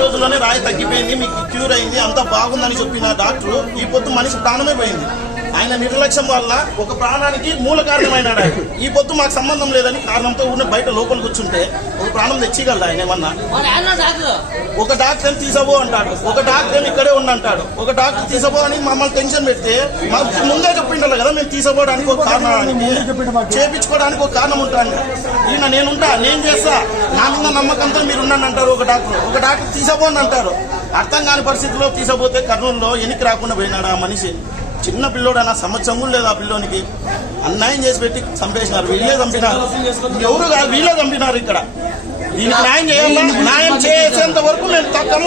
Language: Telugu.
రోజుల్లోనే రాయి తగ్గిపోయింది, మీకు క్యూర్ అయింది, అంతా బాగుందని చెప్పిన డాక్టర్ ఈ పొద్దు మనిషి ప్రాణమే పోయింది. ఆయన నిర్లక్ష్యం వల్ల ఒక ప్రాణానికి మూల కారణమైనాడు ఆయన. ఈ పొద్దు మాకు సంబంధం లేదని కారణంతో ఉన్న బయట లోపలికి వచ్చుంటే ఒక ప్రాణం తెచ్చిగలడు ఆయన ఏమన్నా. ఒక డాక్టర్ తీసబో అంటాడు, ఒక డాక్టర్ ఇక్కడే ఉండంటాడు, ఒక డాక్టర్ తీసబో అని మమ్మల్ని టెన్షన్ పెడితే మాకు ముందే చెప్పిండాలి కదా. మేము తీసపోవడానికి ఒక కారణానికి చేపించుకోవడానికి ఒక కారణం ఉంటాను. ఈయన నేనుంటా, నేను చేస్తా, నా మీద నమ్మకంతో మీరు ఉన్నాను అంటారు. ఒక డాక్టర్ తీసపోని అంటారు. అర్థం కాని పరిస్థితిలో తీసపోతే కర్నూలులో ఎనికి రాకుండా పోయినాడు ఆ మనిషి. చిన్న పిల్లోడు అన్న సంవత్సరం కూడా లేదు ఆ పిల్లోనికి. అన్యాయం చేసి పెట్టి చంపేసినారు, వీళ్ళే చంపినారు, ఎవరు కాదు వీళ్ళే చంపినారు. ఇక్కడ దీనికి న్యాయం చేయాలా, న్యాయం చేసేంత వరకు మేము తక్కువ